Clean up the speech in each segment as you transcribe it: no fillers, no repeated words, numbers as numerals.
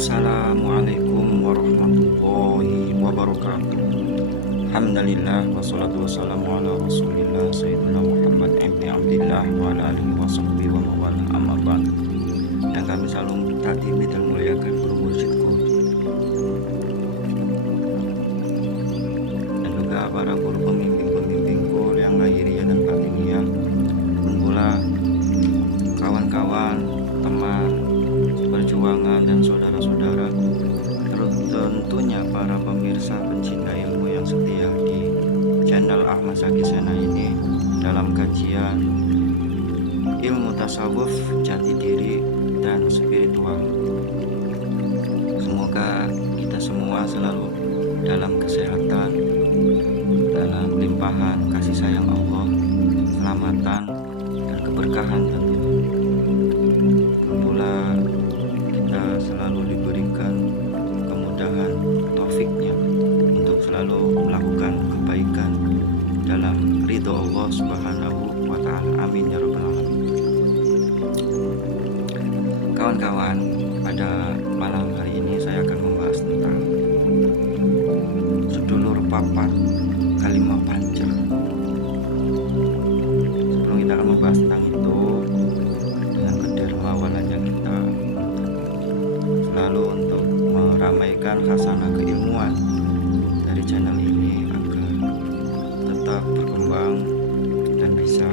Assalamualaikum warahmatullahi wabarakatuh. Alhamdulillah wassalatu wassalamu ala rasulillah sayyidina Muhammad ibn Abdillah wa ala alihi wa sahbihi wa mawala amma ba'd. Yang kami selalu takdimi dan muliakan guru mursyidku dan juga para guru pembimbing-pembimbingku yang lahiriah dan batiniah, pun pula kawan-kawan, teman perjuangan dan saudara-saudara, tentunya para pemirsa pencinta ilmu yang setia di channel Ahmad Zaki Sena ini dalam kajian ilmu tasawuf, jati diri dan spiritual. Semoga kita semua selalu dalam kesehatan, dalam limpahan kasih sayang Allah, keselamatan dan keberkahan tentunya. Pula kita selalu diberikan kemudahan taufiknya untuk selalu melakukan kebaikan dalam ridho Allah Subhanahu wa ta'ala. Amin ya rabbal alamin. Kawan-kawan, pada malam hari ini saya akan membahas tentang sedulur papat kalimat pancer. Sebelum kita akan membahas tentang itu, dengan kedermawanannya kita selalu untuk meramaikan khasanah keilmuan dari channel ini agar tetap berkembang dan bisa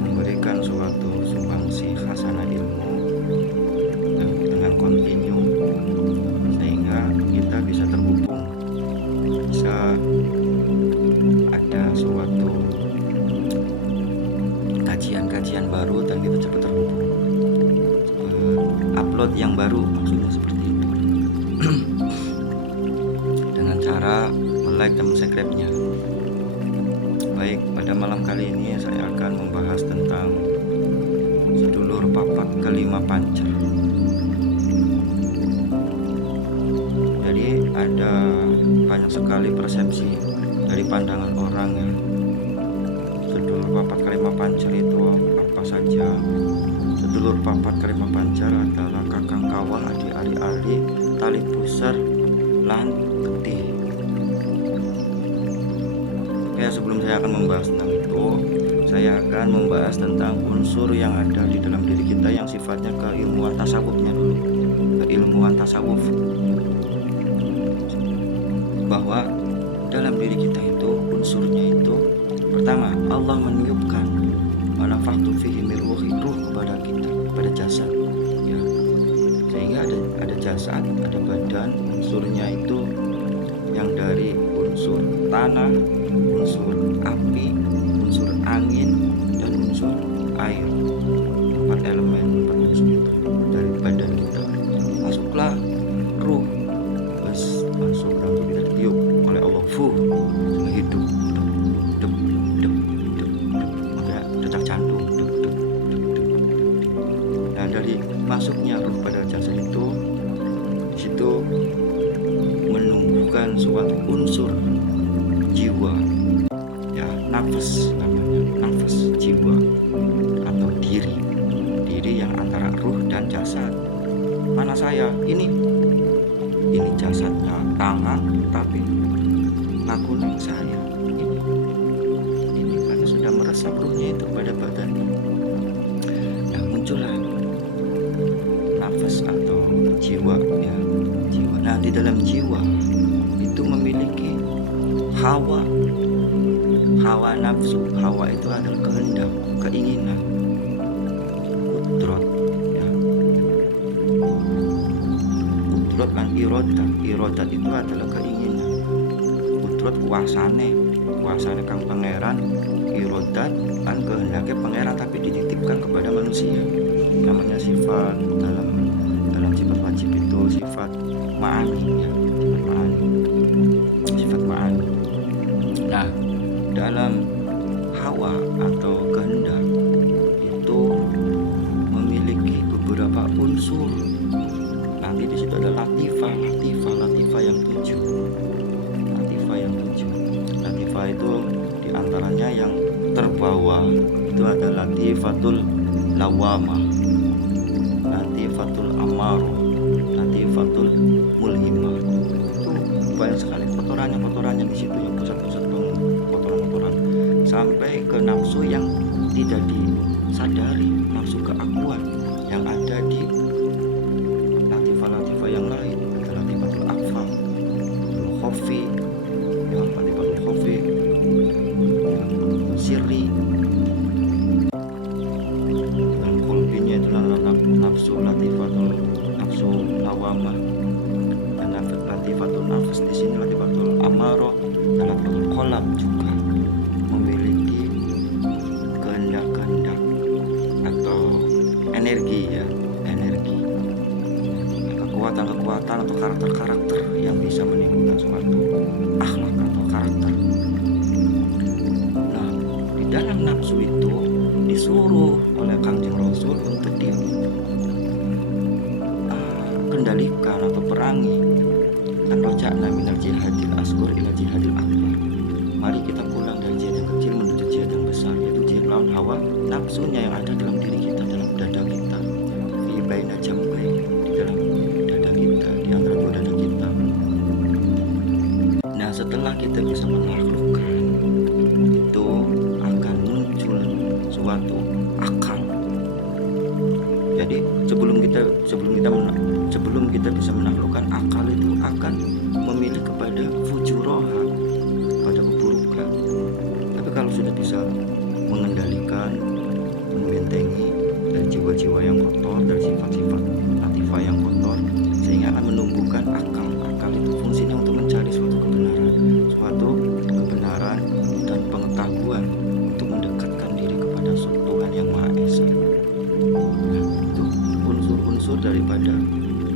memberikan suatu sumbangsi khasanah ilmu dengan kontinu, sehingga kita bisa terhubung, bisa ada suatu kajian-kajian baru dan kita cepat terhubung, upload yang baru, maksudnya seperti itu. Dengan cara like dan subscribe-nya. Baik, pada malam kali ini saya akan membahas tentang sedulur papat kelima pancer. Jadi ada banyak sekali persepsi dari pandangan orang ya. Sedulur papat kelima pancer itu apa saja? Sedulur papat kelima pancer adalah kakang kawah, adik ari-ari, tali pusar, lan getih. Ya, sebelum saya akan membahas tentang itu, saya akan membahas tentang unsur yang ada di dalam diri kita yang sifatnya keilmuan tasawufnya dulu. Keilmuan tasawuf, bahwa dalam diri kita itu unsurnya itu pertama, Allah meniupkan manafaktu fihi min ruhi, ruh kepada kita, pada jasad ya. Sehingga ada jasad, ada badan, unsurnya itu yang dari unsur tanah, unsur api, unsur angin, dan unsur air. 4 elemen, 4 unsur itu dari badan kita. Masuklah ruh, masuk langsung kita ditiup oleh Allah, sehingga hidup, dep, makanya detak jantung, dep. Nah, dari masuknya ruh pada jasad itu, di situ menumbuhkan suatu unsur jiwa ya, nafas namanya, nafas jiwa atau diri yang antara ruh dan jasad. Mana saya ini jasadnya tangan, tapi lakunya saya ini karena sudah meresap ruhnya itu pada badannya. Nah, muncullah nafas atau jiwa ya, jiwa. Nah, di dalam jiwa itu memiliki hawa nafsu. Hawa itu adalah kehendak, keinginan, kudrot ya. Kudrot dan irodat itu adalah keinginan. Kudrot kuasane kang pangeran, irodat kan kehendaknya pangeran tapi dititipkan kepada manusia. Namanya sifat dalam sifat wajib itu sifat ma'ani ya, sifat ma'ani. Nah, dalam hawa atau kehendak itu memiliki beberapa unsur. Nanti di situ ada latifah yang 7. Latifah itu diantaranya yang terbawa itu ada latifatul lawamah, latifatul amarah, nafsu yang tidak disadari, nafsu keakuan yang ada di latifah-latifah yang lain, ada latifatul akfa, khofi, ya, latifatul khofi, sirri, dan kulbinya itu nafsu latifatul nafsu lawamah, dan latifatul nafs di sini latifatul amaroh, dan latifatul kolab juga memiliki kehendak-kehendak atau energi, ya, energi, kekuatan-kekuatan atau karakter-karakter yang bisa menimbulkan suatu akhlak atau karakter. Nah, di dalam nafsu itu disuruh oleh Kangjeng Rasul untuk kendalikan atau perangi. Kan roja'na minal jihadil asghar ila jihadil akbar. Mari kita pulang dari jihad yang kecil menuju jihad yang besar, yaitu jihad melawan hawa nafsunya yang ada dalam diri kita, dalam dada kita, fi baina jambain, di dalam dada kita, di antara dua dada kita. Nah, setelah kita bisa menaklukkan itu, akan muncul suatu akal. Jadi sebelum kita bisa menaklukkan akal, itu akan memilih kepada fujuroha, pada keburukan. Tapi kalau sudah bisa mengendalikan, membentengi dari jiwa-jiwa yang kotor, dari sifat-sifat latifah yang kotor, sehingga akan menumbuhkan akal. Akal itu fungsinya untuk mencari suatu kebenaran dan pengetahuan, untuk mendekatkan diri kepada Tuhan yang Maha Esa. Nah, itu unsur-unsur daripada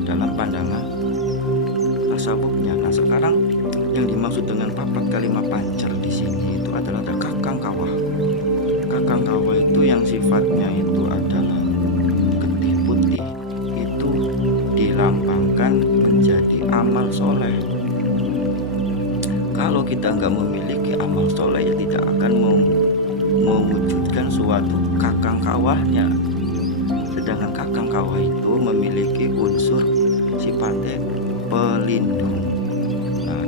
dalam pandangan tasawufnya. Nah, sekarang yang dimaksud dengan papat kalimat pancer di sini itu adalah ada kakang kawah. Kakang kawah itu yang sifatnya itu adalah getih putih, itu dilambangkan menjadi amal soleh. Kalau kita nggak memiliki amal soleh, ya tidak akan mewujudkan suatu kakang kawahnya. Sedangkan kakang kawah itu memiliki unsur sifatnya pelindung. Nah,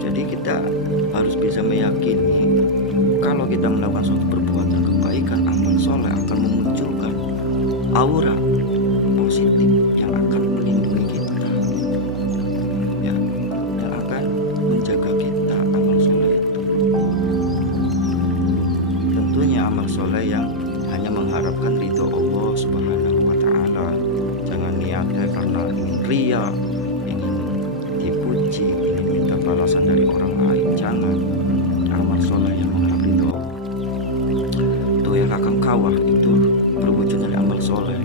jadi kita harus bisa meyakini kalau kita melakukan suatu perbuatan kebaikan, amal soleh akan memunculkan aura positif yang akan melindungi kita, ya, dan akan menjaga kita. Amal soleh itu tentunya amal soleh yang hanya mengharapkan ridho Allah Subhanahu wa Ta'ala. Jangan niatnya karena ingin ria, ingin dipuji, ingin minta balasan dari orang lain. Jangan. Amal soleh yang mengharap ridho Allah. Itu ya, kakang kawah itu berwujud dari amal soleh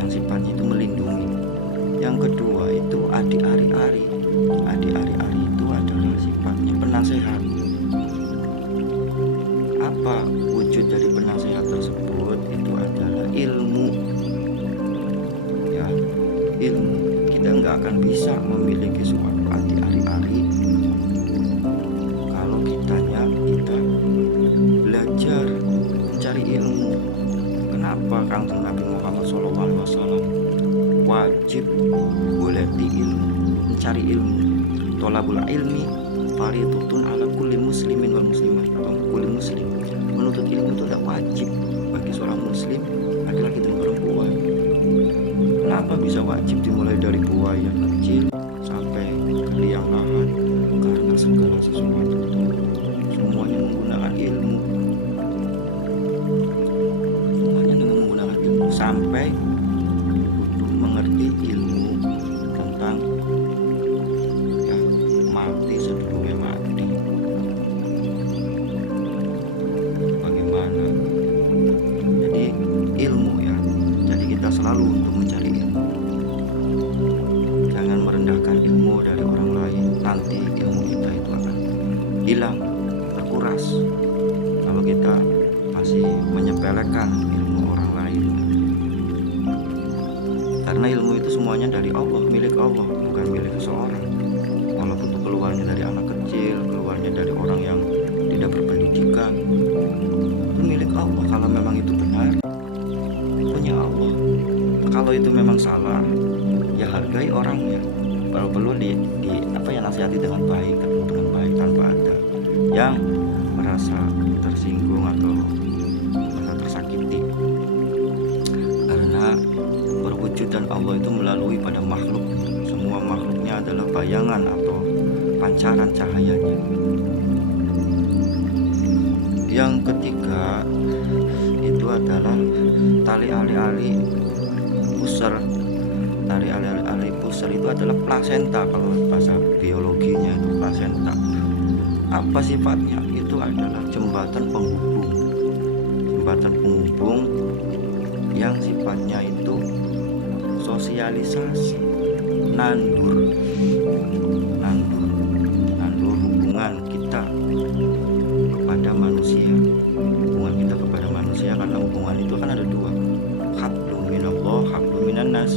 yang sifatnya itu melindungi. Yang kedua itu adi ari-ari. Adi ari-ari itu adalah sifatnya penasehat. Apa wujud dari penasehat tersebut? Itu adalah ilmu, ya, ilmu. Kita nggak akan bisa memiliki suatu adi ari-ari kalau kita belajar mencari ilmu. Kenapa Kanjeng Nabi Muhammad SAW wajib boleh ilmu, mencari ilmu? Tolabul ilmi fardhatun ala kulli muslimin wal muslimah, atau kulli muslim. Menuntut ilmu itu tidak wajib bagi seorang muslim, laki-laki dan perempuan. Kenapa bisa wajib? Dimulai dari buaya kecil sampai liang lahat, karena segala sesuatu itu semuanya menggunakan ilmu. Semuanya dengan menggunakan ilmu, sampai mengerti ilmu tentang, ya, mati sebelumnya mati. Bagaimana? Jadi ilmu, ya. Jadi kita selalu untuk mencari ilmu. Jangan merendahkan ilmu dari orang lain. Nanti ilmu kita itu akan hilang, terkuras, kalau kita masih menyepelekan ilmu orang lain. Karena ilmu itu semuanya dari Allah, milik Allah, bukan milik seseorang. Walaupun itu keluarnya dari anak kecil, keluarnya dari orang yang tidak berpendidikan, itu milik Allah. Kalau memang itu benar, punya Allah. Kalau itu memang salah, ya hargai orangnya. Kalau perlu nasihati dengan baik, ketemu dengan baik, tanpa ada yang merasa tersinggung atau merasa tersakiti, karena perwujudan Allah itu melalui pada makhluk. Semua makhluknya adalah bayangan atau pancaran cahayanya. Yang ketiga itu adalah tali ali-ali pusar. Tali ali-ali pusar itu adalah plasenta, kalau bahasa biologinya itu plasenta. Apa sifatnya? Itu adalah jembatan penghubung. Jembatan penghubung yang sifatnya itu sosialisasi, nandur hubungan kita kepada manusia. Hubungan kita kepada manusia, karena hubungan itu kan ada dua, hablum minallah, hablum minan nas.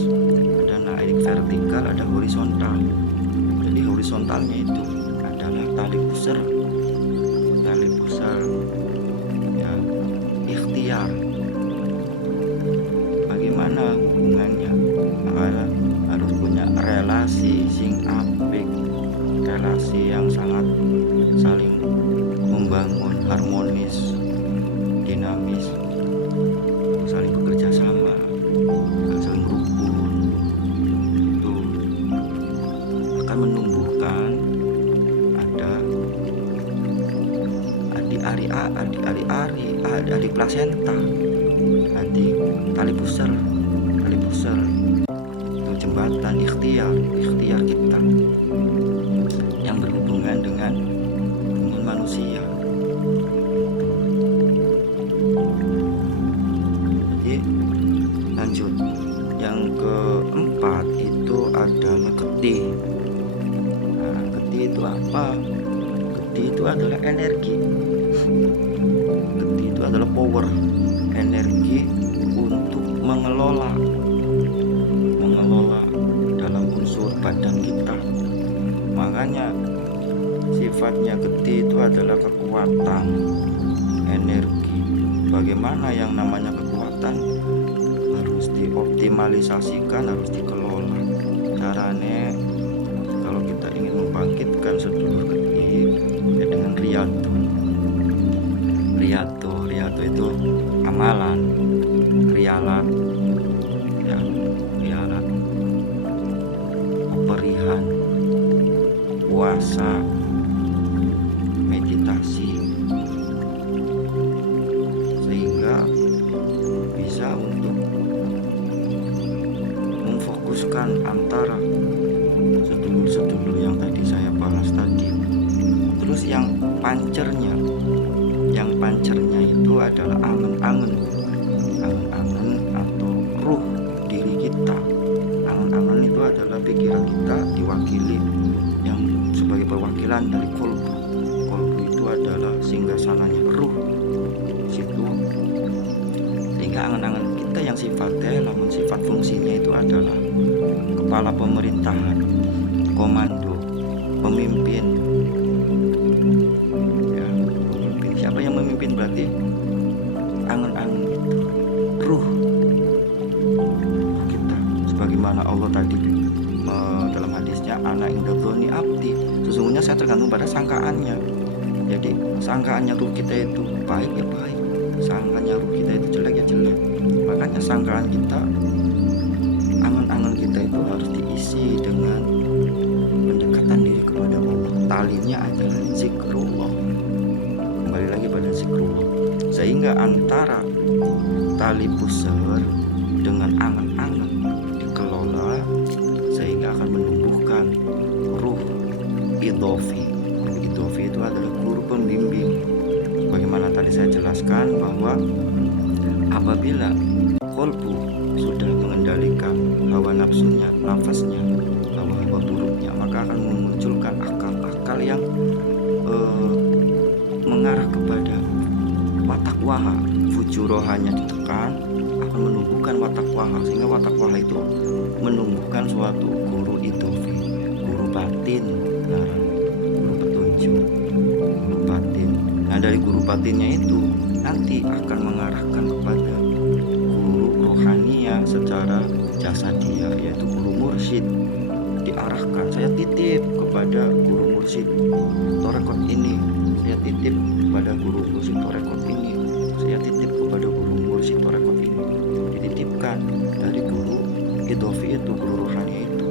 Ada naik vertikal, ada horizontal. Jadi horizontalnya itu adalah tali pusar ya, ikhtiar. Bagaimana hubungannya? Harus punya relasi sing apik, relasi yang sangat saling membangun, harmonis, dinamis, saling bekerja sama, saling rukun. Itu akan menumbuhkan ada adi plasenta, tali pusar itu jembatan ikhtiar kita yang berhubungan dengan manusia. Jadi lanjut, yang keempat itu adalah getih. Nah, getih itu apa? Getih itu adalah energi. Getih itu adalah power, energi untuk mengelola dalam unsur badan kita. Makanya sifatnya getih itu adalah kekuatan, energi. Bagaimana yang namanya kekuatan? Harus dioptimalisasikan, harus dikelola. Caranya kalau kita ingin membangkitkan sedulur getih ya dengan riyadhah itu amalan, rialat ya, rialat, peperihan, puasa, meditasi, sehingga bisa untuk memfokuskan antara sedulur-sedulur yang tadi saya bahas tadi. Terus yang pancernya itu adalah angen-angen atau ruh diri kita. Angen-angen itu adalah pikiran kita diwakili yang sebagai perwakilan dari kolbu. Kolbu itu adalah singgasananya ruh situ, sehingga angen-angen kita yang sifatnya, namun sifat fungsinya itu adalah kepala pemerintahan, komando, pemimpin. Siapa yang memimpin? Berarti angen-angen ruh kita, sebagaimana Allah tadi dalam hadisnya, ana inda dzoni abdi, sesungguhnya saya tergantung pada sangkaannya. Jadi sangkaannya ruh kita itu baik ya baik, sangkaannya ruh kita itu jelek ya jelek. Makanya sangkaan kita, angen-angen kita itu harus diisi dengan pendekatan diri kepada Allah. Talinya adalah zikrullah, kembali lagi pada zikrullah, sehingga antara tali pusar dengan angen-angen dikelola, sehingga akan menumbuhkan ruh idhofi. Ruh idhofi itu adalah guru pembimbing. Bagaimana tadi saya jelaskan bahwa apabila kolbu sudah mengendalikan hawa nafsunya, nafasnya, hawa buruknya, maka akan memunculkan akal-akal yang mengarah kepada watakwaha. Fujurohanya ditekan, akan menumbuhkan watakwaha, sehingga watakwaha itu menumbuhkan suatu guru idhofi, guru batin, guru petunjuk, guru batin. Nah, dari guru batinnya itu nanti akan mengarahkan kepada guru rohania secara jasadia, yaitu guru mursyid. Diarahkan, saya titip kepada guru mursyid torekot ini, saya titip kepada guru Sitorekot ini, saya titip kepada guru Sitorekot ini, dititipkan dari guru idofi itu, guru rohani itu,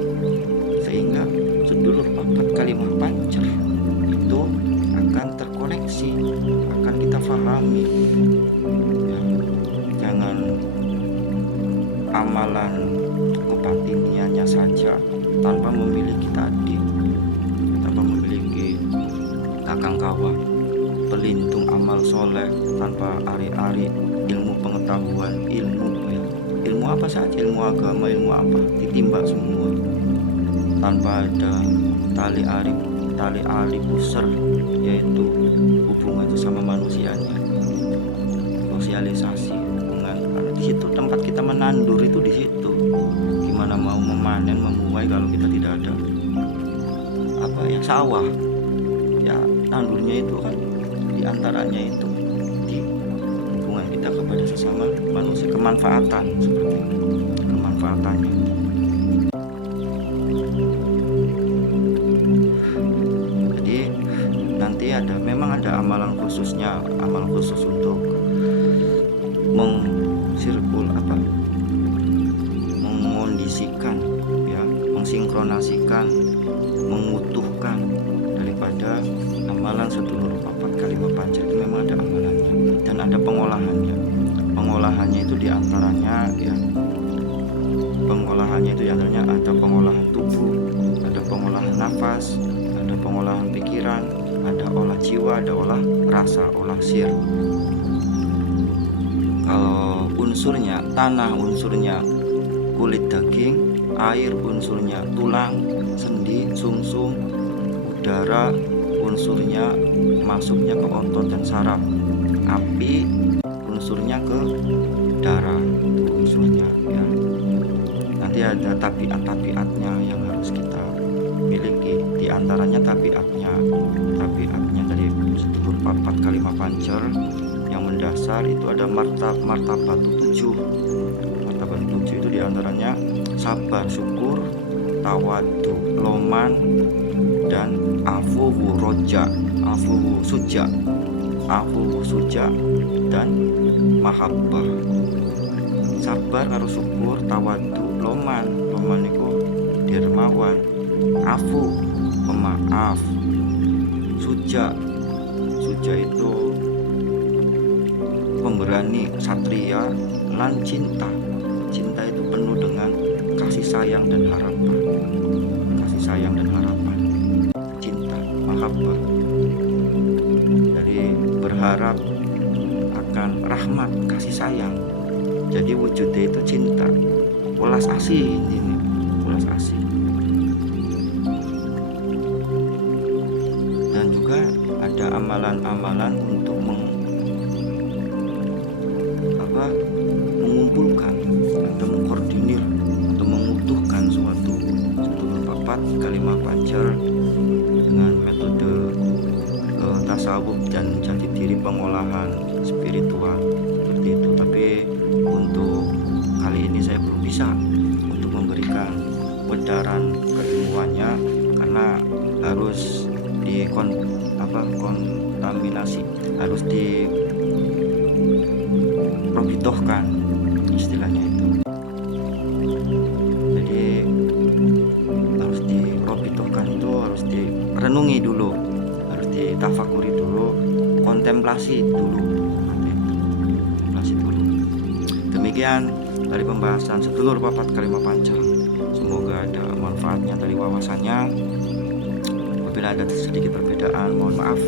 sehingga sedulur papat kalimah pancer itu akan terkoneksi, akan kita pahami ya. Jangan amalan kebatiniannya saja tanpa memiliki tadi, tanpa memiliki kakang kawan pelindung amal soleh, tanpa ari-ari ilmu pengetahuan, ilmu apa saja, ilmu agama, ilmu apa, ditimba semua tanpa ada tali ari pusar, yaitu hubungan sesama manusianya, sosialisasi hubungan. Karena di situ tempat kita menandur itu, di situ gimana mau memanen, memuai kalau kita tidak ada sawah ya. Nandurnya itu kan diantaranya itu di hubungan kita kepada sesama manusia, kemanfaatan, seperti itu kemanfaatannya. Jadi nanti memang ada amalan khususnya, amalan khusus untuk mengkondisikan ya, mengsinkronasikan, mengutuhkan daripada amalan sedulur papat kalimah pancer. Itu memang ada amalannya dan ada pengolahannya. Pengolahannya itu diantaranya ya, ada pengolahan tubuh, ada pengolahan nafas, ada pengolahan pikiran, ada olah jiwa, ada olah rasa, olah sir. Kalau unsurnya, tanah unsurnya kulit daging, air unsurnya tulang, sendi, sumsum, udara unsurnya masuknya ke otot dan saraf, api unsurnya ke darah, itu unsurnya ya. Nanti ada tabiat-tabiatnya yang harus kita miliki, diantaranya tabiatnya dari sedulur papat kalimah pancer yang mendasar itu ada martabat 7. Martabat 7 itu diantaranya sabar, syukur, tawadu, loman, dan afuwu suja, dan mahabbah. Sabar karo syukur, tawadu, loman itu dermawan, afu pemaaf, suja itu pemberani, satria, lan cinta itu penuh dengan kasih sayang dan harapan, cinta, mahabbah, jadi berharap akan rahmat, kasih sayang. Jadi wujudnya itu cinta, welas asih ini, welas asih. Dan juga ada amalan-amalan untuk mengumpulkan atau mengkoordinir atau mengutuhkan suatu sedulur papat kalimah pancer dengan metode tasawuf dan jati diri, pengolahan spiritual seperti itu. Tapi untuk kali ini saya belum bisa untuk memberikan wedaran keilmuannya karena harus kontaminasi, harus diprobitohkan istilahnya itu. Jadi harus diprobitohkan itu harus direnungi dulu, harus ditafakuri dulu, kontemplasi dulu. Demikian dari pembahasan sedulur papat kalimah pancer. Semoga ada manfaatnya dari wawasannya. Apabila ada sedikit perbedaan, mohon maaf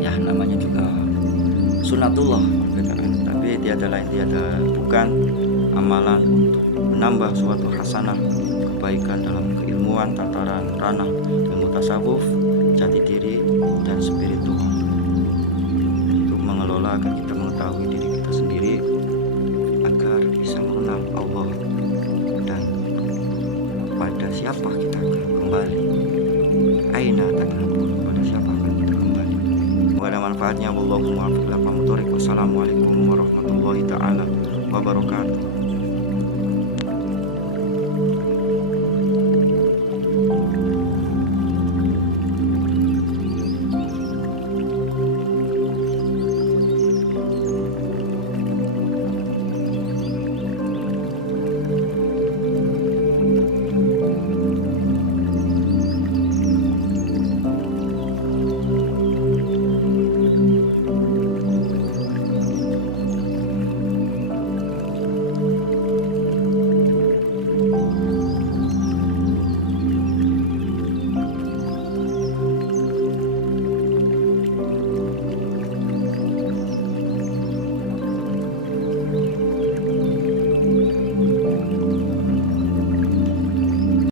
ya, namanya juga sunatullah perbedaan, tapi tiada bukan amalan untuk menambah suatu hasanah kebaikan dalam keilmuan tataran ranah ilmu tasawuf, jati diri, dan spiritual, untuk mengelola agar kita mengetahui diri kita sendiri, agar bisa mengenal Allah dan pada siapa kita akan kembali. Aina tadhabun, pada siapa akan kita kembali. Semoga ada manfaatnya. Wallahul muwaffiq ila aqwamit thoriq. Wassalamualaikum warahmatullahi taala wabarakatuh.